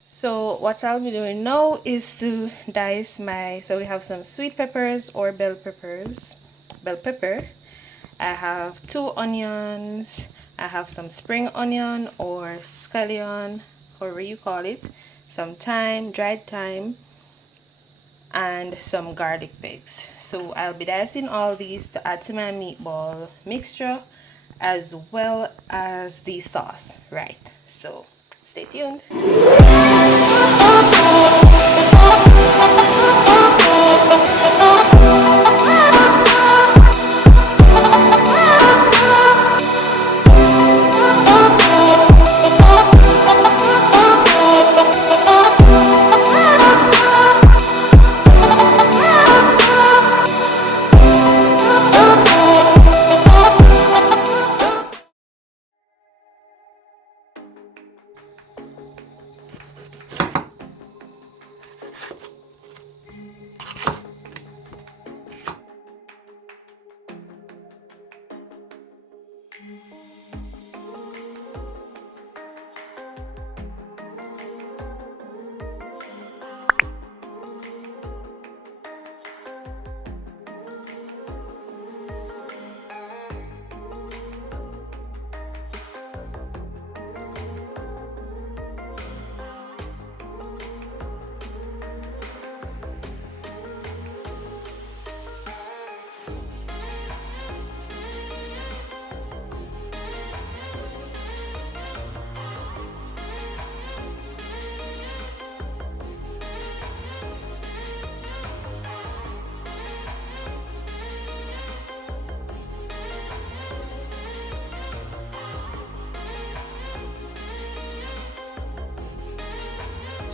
So what I'll be doing now is to dice so we have some sweet peppers or bell pepper. I have 2 onions. I have some spring onion or scallion, however you call it, some thyme, dried thyme, and some garlic pigs. So I'll be dicing all these to add to my meatball mixture as well as the sauce, right? So stay tuned.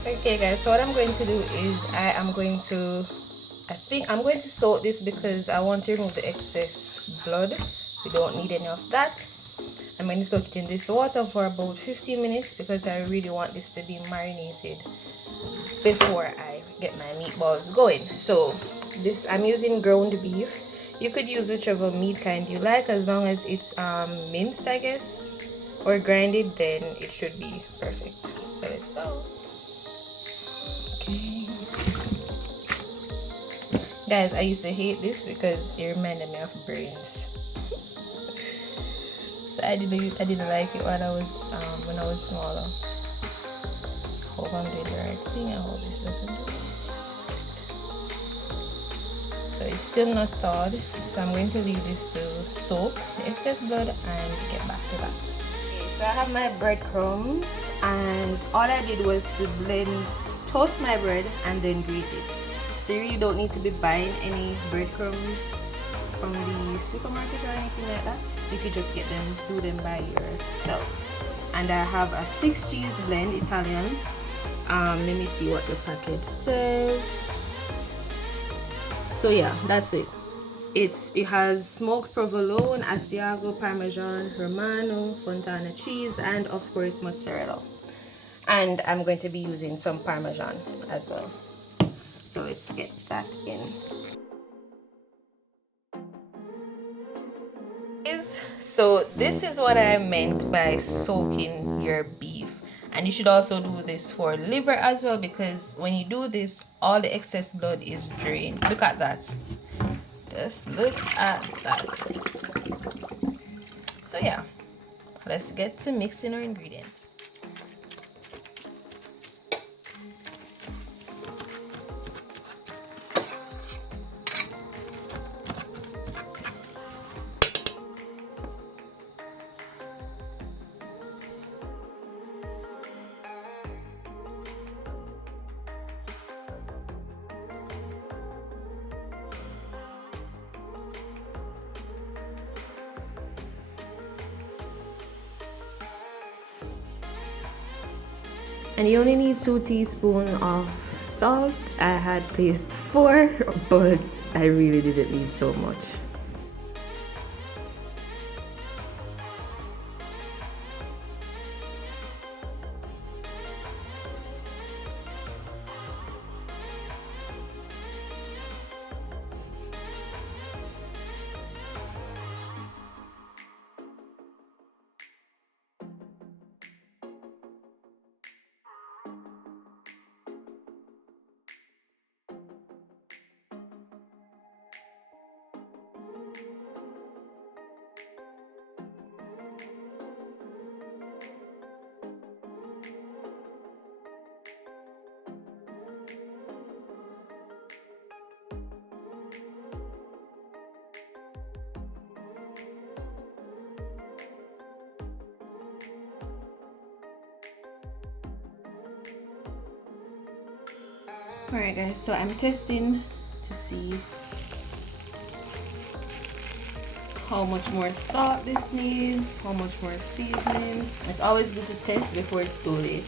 Okay guys, so what I'm going to do is I think I'm going to soak this because I want to remove the excess blood. We don't need any of that. I'm going to soak it in this water for about 15 minutes because I really want this to be marinated before I get my meatballs going. So this, I'm using ground beef. You could use whichever meat kind you like, as long as it's minced, I guess, or grinded, then it should be perfect. So let's go. Okay. Guys, I used to hate this because it reminded me of brains. So I didn't like it when I was smaller. Hope I'm doing the right thing. I hope this doesn't do it. So it's still not thawed, so I'm going to leave this to soak the excess blood and get back to that. Okay, so I have my breadcrumbs, and all I did was to toast my bread and then grate it. So you really don't need to be buying any breadcrumbs from the supermarket or anything like that. You could just do them by yourself. And I have a 6 cheese blend, Italian. Let me see what the packet says. So yeah, that's it. It has smoked provolone, Asiago, Parmesan, Romano, Fontana cheese, and of course mozzarella. And I'm going to be using some Parmesan as well. So let's get that in. So this is what I meant by soaking your beef. And you should also do this for liver as well, because when you do this, all the excess blood is drained. Look at that. Just look at that. So yeah, let's get to mixing our ingredients. And you only need 2 teaspoons of salt. I had placed 4, but I really didn't need so much. Alright guys, so I'm testing to see how much more salt this needs, how much more seasoning. It's always good to test before it's too late.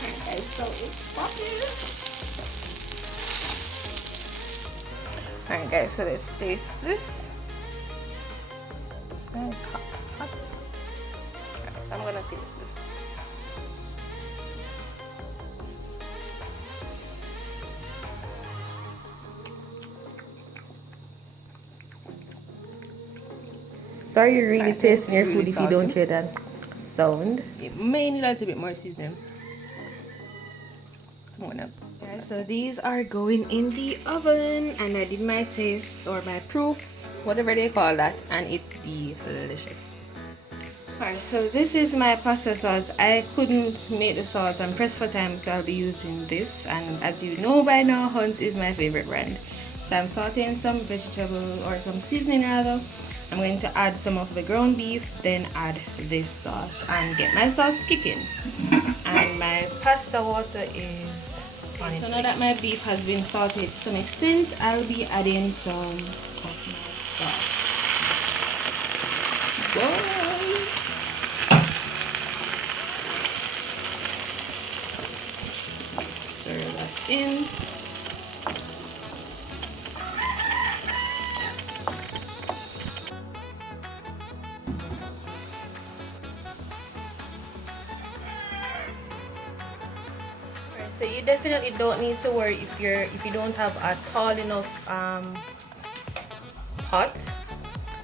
Alright guys, so it's popping. Alright guys, so let's taste this. Oh, it's hot, it's hot, it's hot. Alright, so I'm gonna taste this. Sorry you're really tasting your food if you don't hear that sound. It may need a little bit more seasoning. Yeah, so these are going in the oven and I did my taste or my proof, whatever they call that, and it's delicious. Alright, so this is my pasta sauce. I couldn't make the sauce, I'm pressed for time, so I'll be using this, and as you know by now, Hunt's is my favorite brand. So I'm sauteing some vegetable or some seasoning rather. I'm going to add some of the ground beef, then add this sauce and get my sauce kicking. And my pasta water is on it. So now that my beef has been sauteed to some extent, I'll be adding some of my sauce. Stir that in. So you definitely don't need to worry if you don't have a tall enough pot,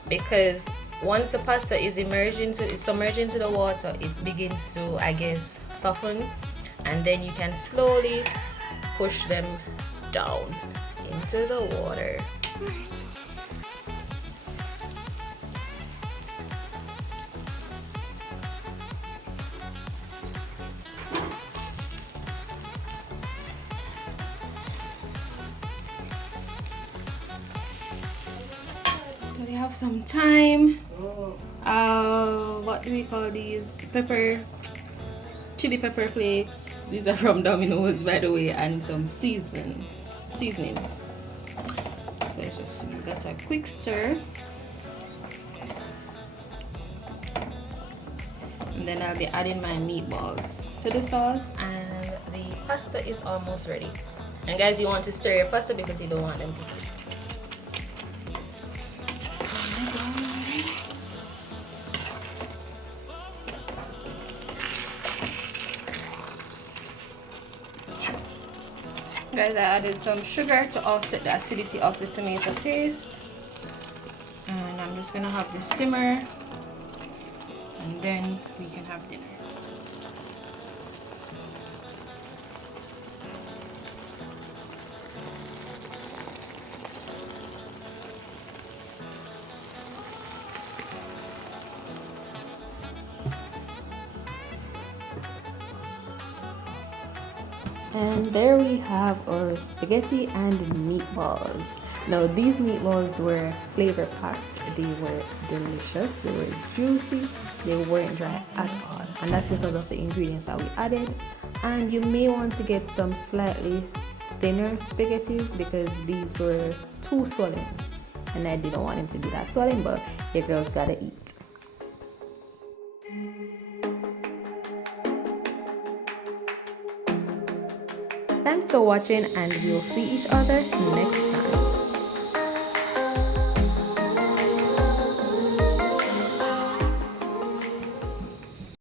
because once the pasta is submerged into the water, it begins to, I guess, soften, and then you can slowly push them down into the water. So we have some thyme. What do we call these? Chili pepper flakes. These are from Domino's, by the way, and some seasonings. So let's just give that a quick stir. And then I'll be adding my meatballs to the sauce, and the pasta is almost ready. And guys, you want to stir your pasta because you don't want them to stick. Guys, I added some sugar to offset the acidity of the tomato paste, and I'm just gonna have this simmer, and then we can have dinner. And there we have our spaghetti and meatballs. Now these meatballs were flavor packed, they were delicious, they were juicy, they weren't dry at all, and that's because of the ingredients that we added. And you may want to get some slightly thinner spaghettis because these were too swollen, and I didn't want them to be that swollen, but your girls gotta eat. Thanks for watching, and we'll see each other next time.